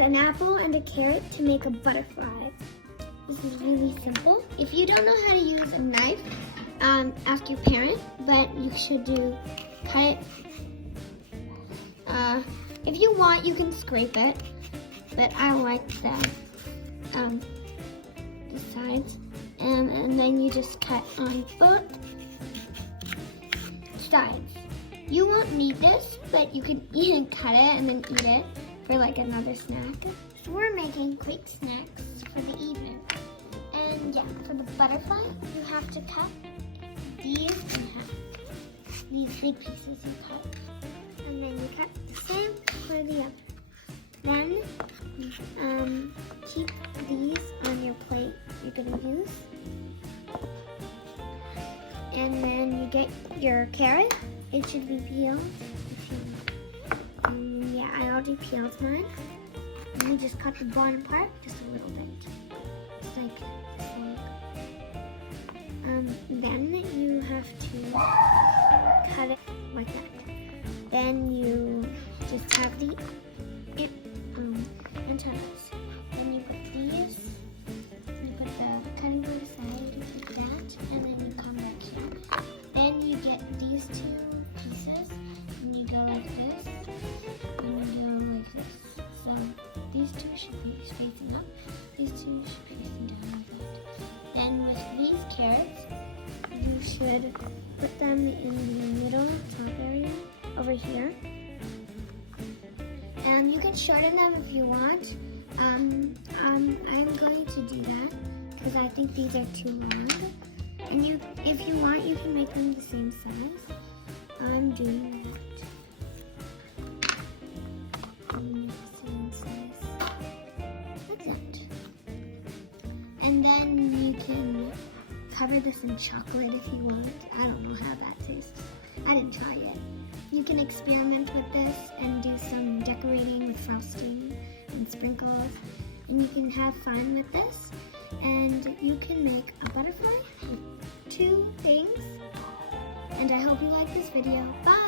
an apple and a carrot to make a butterfly. This is really simple. If you don't know how to use a knife, ask your parent, but you should cut it. If you want, you can scrape it, but I like the sides. And then you just cut on both sides. You won't need this, but you can even cut it and then eat it for like another snack. So we're making quick snacks for the evening. And yeah, for the butterfly, you have to cut these in half. These big pieces you cut. And then you cut the same for the other. Then keep these on your plate you're gonna use. And then you get your carrot. It should be peeled. Yeah, I already peeled mine. And you just cut the bottom part just a little bit. Just like this. Then you have to cut it like that. Then you just have the antennas. Then you put these. You put the cutting board aside like that, and then you come back here. Then you get these two pieces, and you go like this, and you go like this. So these two should be facing up. These two should be facing down like that. Then with these carrots, you should put them in the middle top area over here. You can shorten them if you want. I'm going to do that because I think these are too long. And if you want, you can make them the same size. I'm doing that. Same size. Like that. And then you can cover this in chocolate if you want. I don't know how that tastes. I didn't try it. You can experiment with this and do some decorating with frosting and sprinkles. And you can have fun with this. And you can make a butterfly with two things. And I hope you like this video. Bye!